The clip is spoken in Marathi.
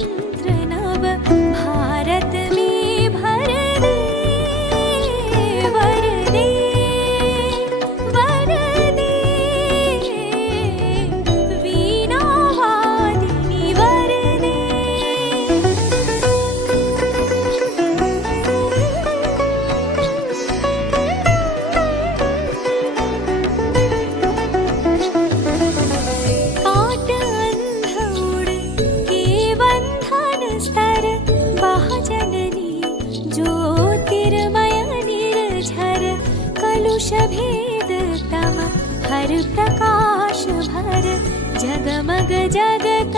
मंत्र नव भारत में भर दे वर दे वर दे वीणा वादिनी वर दे पाट अंधौड़ के बंधन स्तर बहुजननी ज्योतिर्मय निर्झर कलुष भेद तम हर प्रकाश भर जगमग जगत